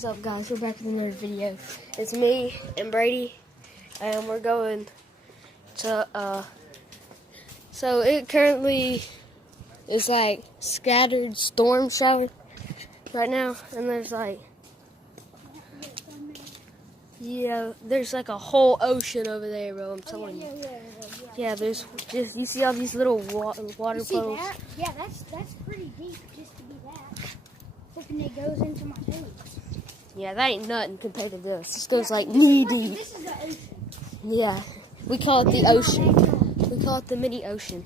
What's up, guys? We're back with another video. It's me and Brady, and we're going to, so it currently is like scattered storm shower right now, and there's like, yeah, there's like a whole ocean over there, bro, I'm telling you. Yeah, there's just, you see all these little water puddles? That? Yeah, that's pretty deep just to be that. Hoping it goes into my toes. Yeah, that ain't nothing compared to this. This goes like knee deep. This is the ocean. Yeah, we call it the ocean. We call it the mini ocean.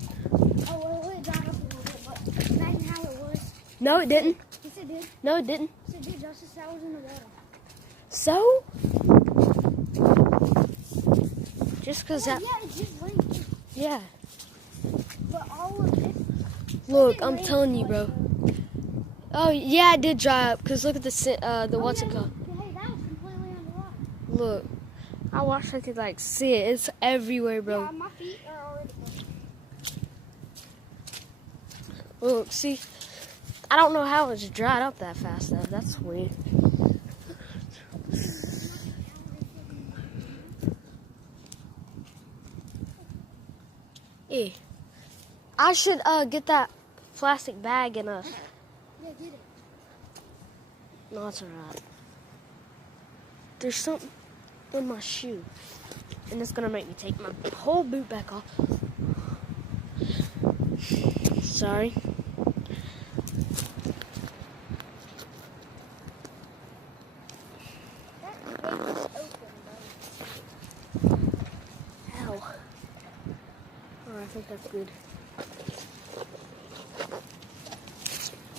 Oh, well, it dried up a little bit, but imagine how it was. No, it didn't. Yes, it did. No, it didn't. Yes, it did. Justice, that was in the water. So? Just because that... Yeah, it just rained. Yeah. But all of this... Look, I'm telling you, bro. Oh, yeah, it did dry up. Because look at the what's it called? Hey, that was completely underwater. Look. I wish I could, like, see it. It's everywhere, bro. Yeah, my feet are already Look, see? I don't know how it's dried up that fast, though. That's weird. Yeah. I should get that plastic bag and Yeah, get it. No, it's alright. There's something in my shoe, and it's gonna make me take my whole boot back off. Sorry. That gate is open, Hell. Alright, I think that's good.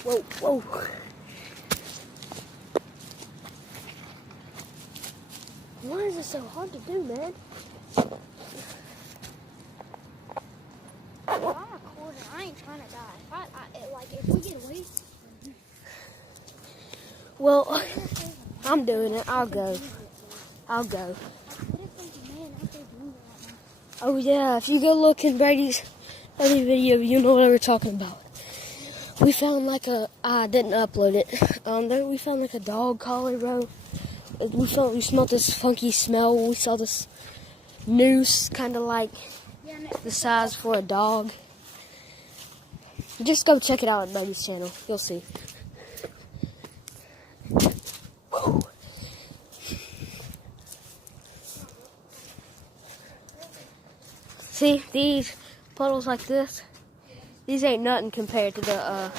Whoa, whoa. Why is it so hard to do, man? I'm recording. I ain't trying to die. If we get away... Well, I'm doing it. I'll go. I'll go. Oh, yeah. If you go look in Brady's other video, you know what we're talking about. We found like I didn't upload it. There we found like a dog collar, bro. We smelled this funky smell. We saw this noose, kind of like the size for a dog. Just go check it out on Brady's channel. You'll see. Whoa. See, these puddles like this, these ain't nothing compared to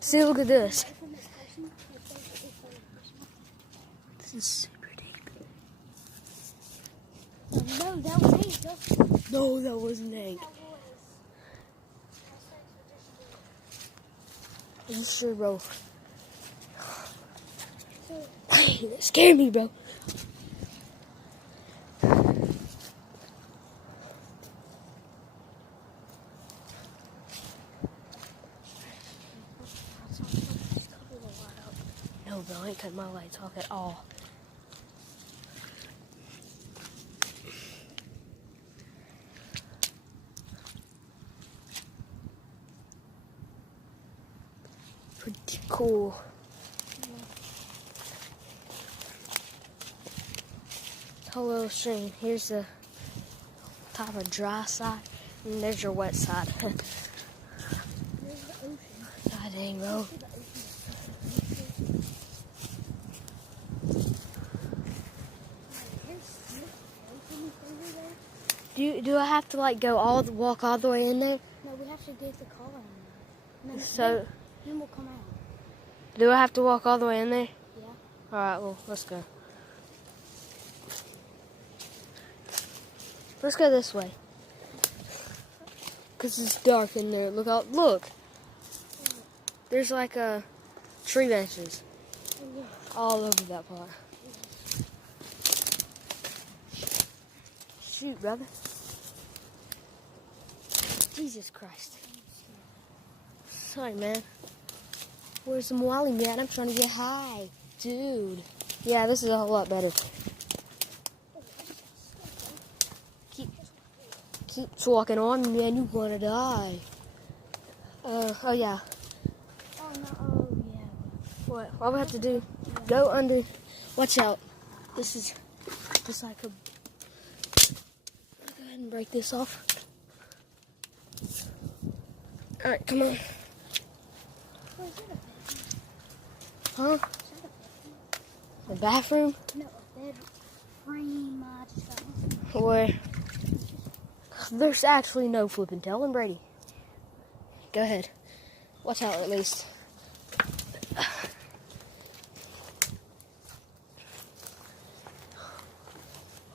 see, look at this. This is super deep. No, that was Hank. No, that wasn't Hank. Are you sure, bro? That scared me, bro. No, bro, I ain't cut my lights off at all. Pretty cool. Whole little stream. Here's the top of dry side, and there's your wet side. God dang, bro. Do I have to like walk all the way in there? No, we have to get the car in there. So Then we'll come out. do I have to walk all the way in there? Yeah. All right, well, let's go. Let's go this way. Cause it's dark in there. Look out! Look. There's like tree branches all over that part. Shoot, brother. Jesus Christ. Sorry, man. Where's the Wally, man? I'm trying to get high. Dude. Yeah, this is a whole lot better. Keeps walking on, man. You want to die. Oh, yeah. Oh, yeah. What? All we have to do, go under. Watch out. This is just like a. Go ahead and break this off. All right, come on. Oh, is that a bedroom? Huh? Is that a bedroom? The bathroom? No, a bed frame. I just got one. Where? There's actually no flipping telling, Brady. Go ahead. Watch out at least.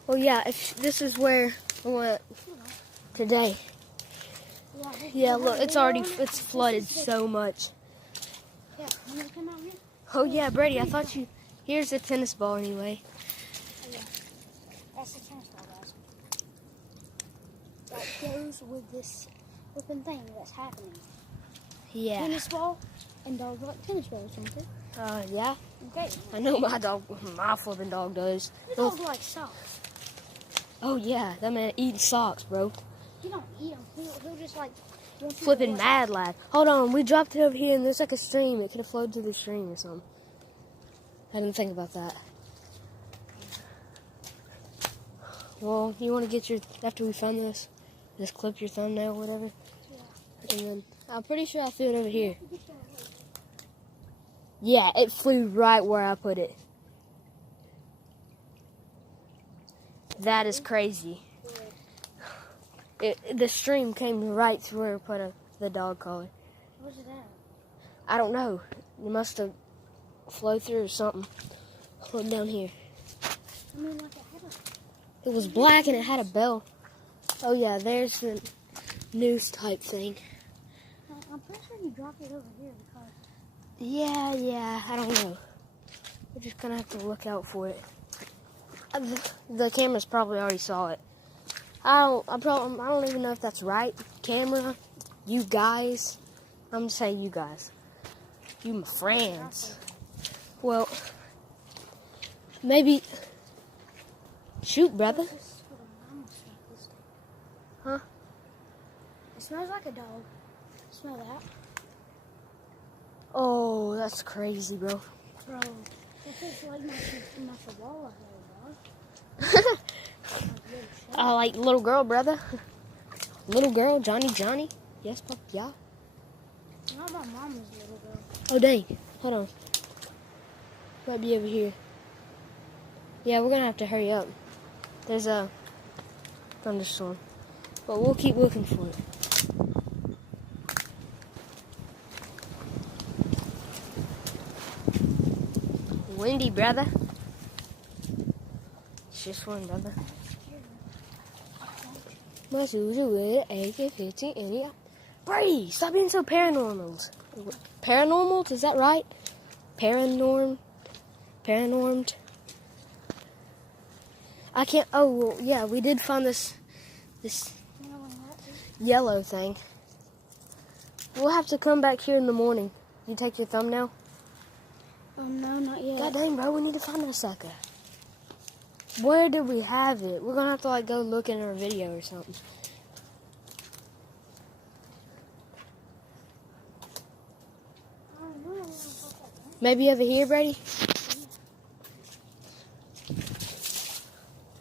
Oh yeah, if this is where I went today. Yeah, look, it's already flooded so much. Yeah, you want to come out here? Oh yeah, Brady, I thought you. Here's a tennis ball anyway. Oh, yeah. That's the tennis ball, guys. That goes with this flipping thing that's happening. Yeah. Tennis ball and dogs like tennis balls, don't they? Yeah. Okay. I know my flipping dog does. The dog likes socks. Oh yeah, that man eating socks, bro. He don't eat them. He'll just like Flipping mad lad. Hold on, we dropped it over here and there's like a stream. It could have flowed to the stream or something. I didn't think about that. Well, you want to get your, after we found this, just clip your thumbnail or whatever? Yeah. And then, I'm pretty sure I threw it over here. Yeah, it flew right where I put it. That is crazy. The stream came right through where I put the dog collar. Where's it at? I don't know. It must have flowed through or something. Look down here. I mean, like it had a... It was black and it had a bell. Oh yeah, there's the noose type thing. I'm pretty sure you dropped it over here because... Yeah, I don't know. We're just gonna have to look out for it. The cameras probably already saw it. I don't even know if that's right. Camera, you guys. I'm gonna say you guys. You my friends. Well, maybe. Shoot, brother. Huh? It smells like a dog. Smell that? Oh, that's crazy, bro. Bro, it tastes like my chihuahua hair, dog. I like little girl, brother. Little girl, Johnny. Yes, Pop, yeah. Not my mama's little girl. Oh, dang. Hold on. Might be over here. Yeah, we're gonna have to hurry up. There's a thunderstorm. But we'll keep looking for it. Windy, brother. It's just one, brother. My shoes are with AK-15 and Brady, stop being so paranormal. Paranormal? Is that right? Paranormed? I can't. Oh, well, yeah, we did find this yellow thing. We'll have to come back here in the morning. You take your thumbnail? No, not yet. God dang, bro, we need to find that sucker. Where did we have it? We're gonna have to go look in our video or something. Maybe over here, Brady?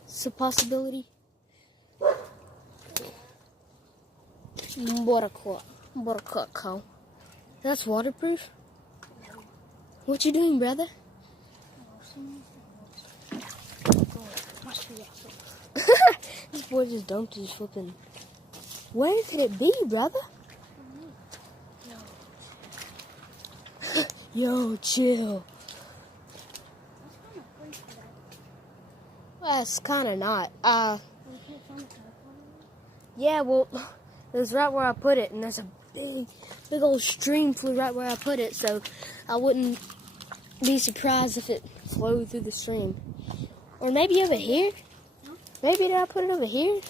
It's a possibility. Buttercup cow. That's waterproof? What you doing, brother? This boy just dumped his flipping. Where could it be, brother? Yo, chill. That's kind of not. Yeah, well, it was right where I put it, and there's a big old stream flew right where I put it, so I wouldn't be surprised if it flowed through the stream. Or maybe over here? Maybe did I put it over here?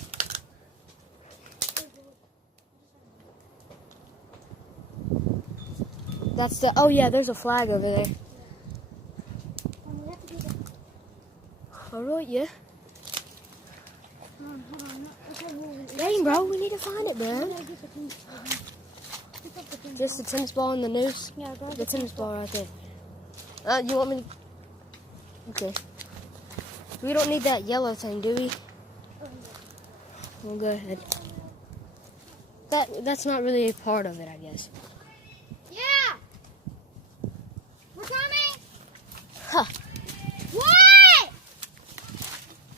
That's the, oh yeah, there's a flag over there. Alright, yeah. Dang, bro, we need to find it, man. Pick up the tennis Just the tennis ball and the noose? ball. Yeah, grab The tennis ball right there. You want me to... Okay. We don't need that yellow thing, do we? We'll go ahead. That's not really a part of it, I guess. Yeah! We're coming! Huh. What?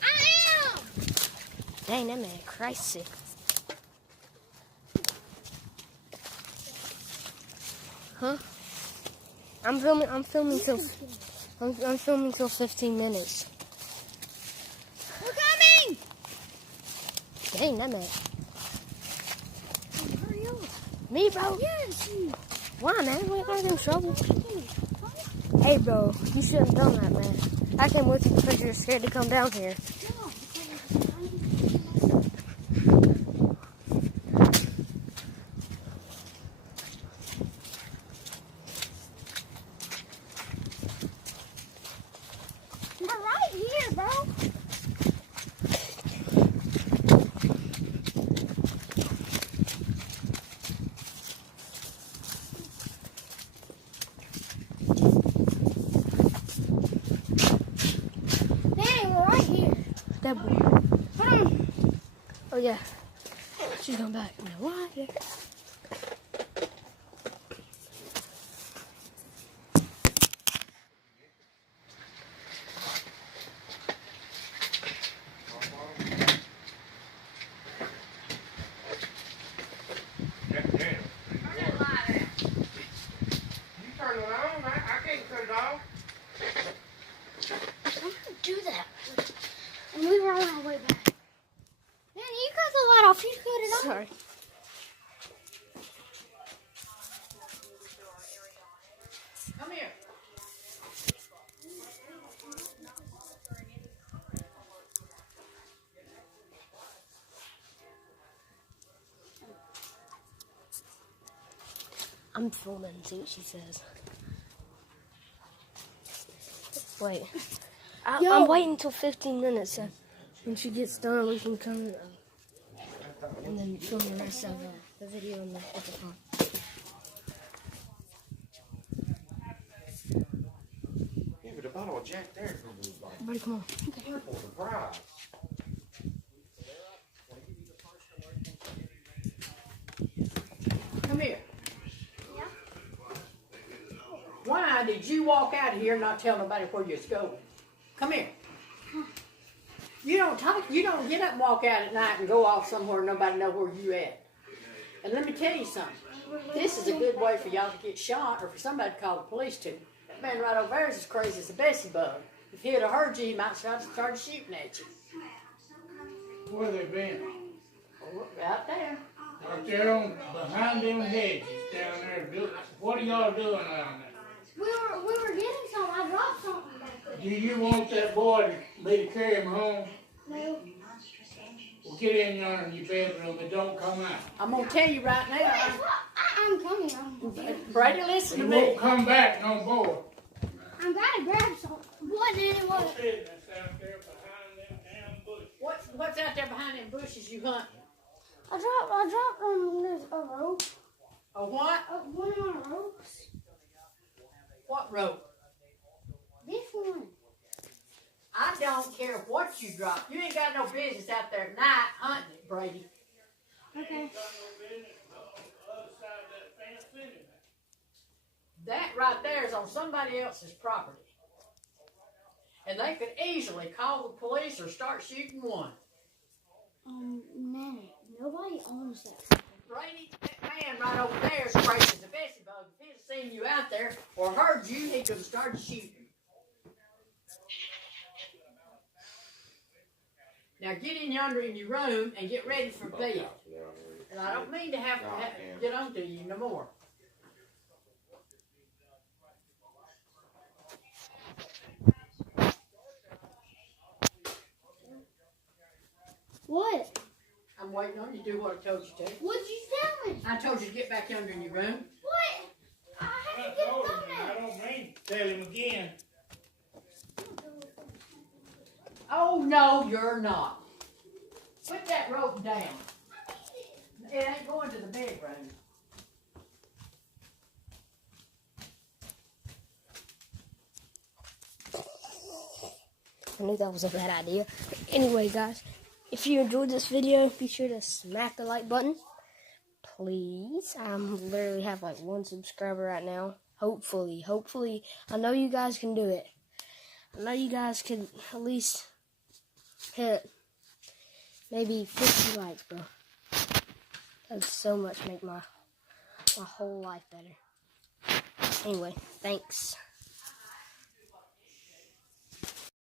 I am! Dang, that man crazy. Huh? I'm filming till 15 minutes. We're coming! Dang, that man. Hurry up. Me, bro? Yes. Why, man? We got in trouble. Hey, bro, you shouldn't have done that, man. I came with you because you're scared to come down here. We're right here, bro. Dang, we're right here. That boy. Hold on. Oh, yeah. She's going back. No, why? Do that. And we were on our way back. Man, you cut the light off. You cut it off. Sorry. Come here. I'm filming. See what she says. Wait. Yo. I'm waiting until 15 minutes. So when she gets done, we can come and then film the rest of the video at the phone. Yeah, but a bottle of Jack there is gonna be like Everybody, come on. triple the price. Come here. Why did you walk out of here and not tell nobody where you're going? Come here. You don't talk. You don't get up and walk out at night and go off somewhere and nobody know where you at. And let me tell you something. This is a good way for y'all to get shot or for somebody to call the police to. That man right over there is as crazy as a Bessie bug. If he'd have heard you, he might have started shooting at you. Where they been? Oh, right there. Right there on behind them hedges down there. What are y'all doing down there? We were getting some. I dropped something back there. Do you want that boy to me to carry him home? No. Well, get in there in your bedroom and don't come out. I'm gonna tell you right now. I'm coming. Brady, listen to You me. won't come back no more. I'm gotta grab something. What did it was? That's out there behind them damn bushes. What's out there behind them bushes you hunting? I dropped there's a rope. A what? One of my ropes. What rope? This one. I don't care what you drop. You ain't got no business out there at night hunting it, Brady. Okay. That right there is on somebody else's property. And they could easily call the police or start shooting one. Nanny, nobody owns that. Brady, that man right over there is crazy as a Bessie bug. If he'd have seen you out there or heard you, he could have started shooting. Now get in yonder in your room and get ready for bed. And I don't mean to have to get on to you no more. What? I'm waiting on you to do what I told you to. What'd you tell me? I told you to get back yonder in your room. What? I had I to get told a him, I thumbnail. don't mean to tell him again. Oh, no, you're not. Put that rope down. It ain't going to the bedroom. I knew that was a bad idea. Anyway, guys, if you enjoyed this video, be sure to smack the like button. Please. I literally have like 1 subscriber right now. Hopefully. I know you guys can do it. I know you guys can at least hit maybe 50 likes, bro. That'd so much make my whole life better. Anyway, thanks.